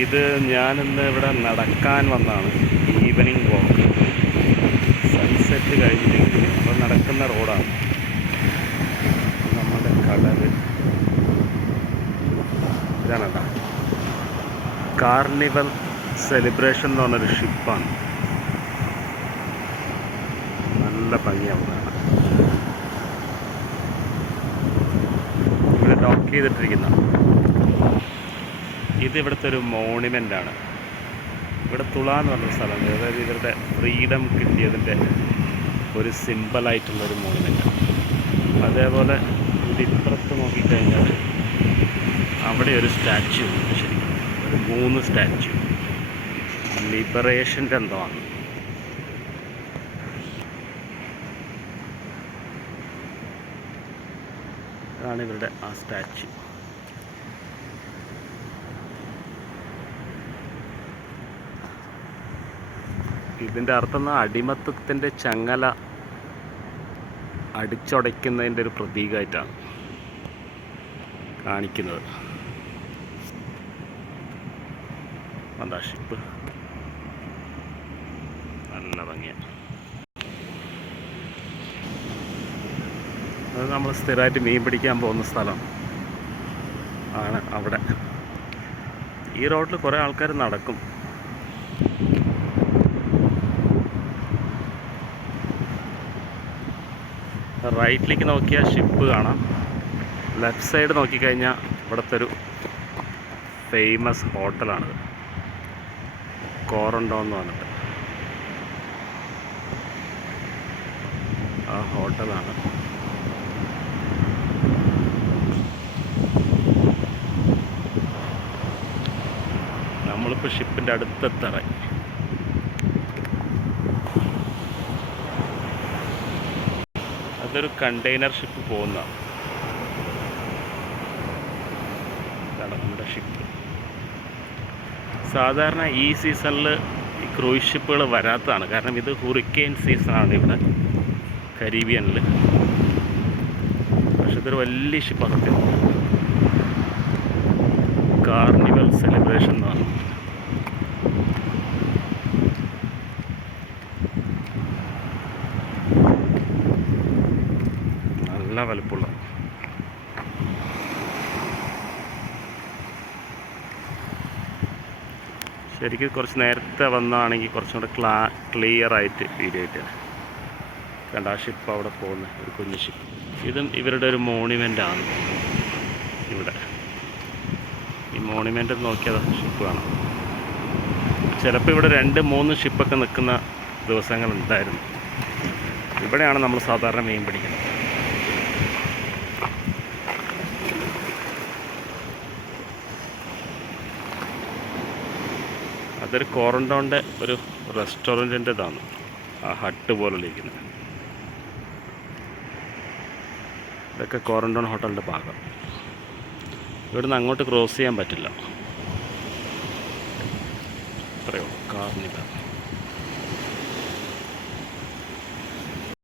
ഇത് ഞാനിന്ന് ഇവിടെ നടക്കാൻ വന്നാണ്. ഈവനിങ് വാക്ക് സൺസെറ്റ് കഴിഞ്ഞിട്ട് അപ്പോൾ നടക്കുന്ന റോഡാണ് നമ്മുടെ കടൽ ഇതാണല്ല കാർണിവൽ സെലിബ്രേഷൻ എന്ന് പറഞ്ഞൊരു ഷിപ്പാണ് നല്ല ഭംഗിയാണ് ഇവിടെ ഡോക്ക് ചെയ്തിട്ടിരിക്കുന്ന ഇത് ഇവിടുത്തെ ഒരു ആണ്. ഇവിടെ തുള എന്ന് പറഞ്ഞ സ്ഥലമുണ്ട്. അതായത് ഇവരുടെ ഫ്രീഡം കിട്ടിയതിന്റെ ഒരു സിമ്പിളായിട്ടുള്ളൊരു മോണിമെന്റ് അതേപോലെ ഇത് ഇപ്പുറത്ത് നോക്കിക്കഴിഞ്ഞാൽ അവിടെ ഒരു സ്റ്റാച്യു ഉണ്ട് ശരിക്കും. ഒരു മൂന്ന് സ്റ്റാച്യു ലിബറേഷന്റെ എന്തോ ആണ് ഇവരുടെ ആ സ്റ്റാച്യു ഇതിന്റെ അർത്ഥം അടിമത്വത്തിന്റെ ചങ്ങല അടിച്ചുടയ്ക്കുന്നതിന്റെ ഒരു പ്രതീകമായിട്ടാണ് കാണിക്കുന്നത്. എന്താ ഷിപ്പ് നല്ല ഭംഗിയാണ് അത് നമ്മൾ സ്ഥിരമായിട്ട് മീൻ പിടിക്കാൻ പോകുന്ന സ്ഥലം ആണ് അവിടെ. ഈ റോഡിൽ കുറേ ആൾക്കാർ നടക്കും. റൈറ്റിലേക്ക് നോക്കിയാൽ ഷിപ്പ് കാണാം. ലെഫ്റ്റ് സൈഡ് നോക്കിക്കഴിഞ്ഞാൽ ഇവിടുത്തെ ഒരു ഫേമസ് ഹോട്ടലാണിത്. കോറണ്ടോ എന്ന് പറഞ്ഞിട്ട്. ആ ഹോട്ടലാണ്. നമ്മളിപ്പോൾ ഷിപ്പിന്റെ അടുത്തെത്തറായി. അതൊരു കണ്ടെയ്നർ ഷിപ്പ് പോകുന്ന നമ്മുടെ ഷിപ്പ് സാധാരണ ഈ സീസണിൽ ഈ ക്രൂയിസ് ഷിപ്പുകൾ വരാത്തതാണ്. കാരണം ഇത് ഹുറിക്കെയിൻ സീസണാണ് ഇവിടെ കരീബിയനിൽ പക്ഷെ ഇതൊരു വലിയ ഷിപ്പ് സത്യം കാർണിവൽ സെലിബ്രേഷൻ എന്നാണ്. നല്ല വലുപ്പമുള്ള. ശരിക്കും കുറച്ച് നേരത്തെ വന്നാണെങ്കിൽ കുറച്ചും കൂടെ ക്ലാ ക്ലിയർ ആയിട്ട് വീഡിയോ ആയിട്ട് കണ്ട ആ ഷിപ്പ് അവിടെ പോകുന്ന ഒരു കുഞ്ഞു ഷിപ്പ് ഇതും ഇവരുടെ ഒരു മോണിമെന്റ് ആണ്. ഇവിടെ. ഈ മോണിമെന്റ് നോക്കിയത് ഷിപ്പ് കാണാം. ചിലപ്പോൾ ഇവിടെ രണ്ട് മൂന്ന് ഷിപ്പൊക്കെ നിൽക്കുന്ന ദിവസങ്ങളുണ്ടായിരുന്നു ഇവിടെയാണ് നമ്മൾ സാധാരണ മീൻ പിടിക്കുന്നത്. അതൊരു കോറണ്ടോന്റെ ഒരു റെസ്റ്റോറന്റിന്റെതാണ് ആ ഹട്ട് പോലെ ഇരിക്കുന്നത്. ഇതൊക്കെ കോറണ്ടോൺ ഹോട്ടലിന്റെ ഭാഗം. ഇവിടുന്ന് അങ്ങോട്ട് ക്രോസ് ചെയ്യാൻ പറ്റില്ല. അത്രയോ കാർണിവൽ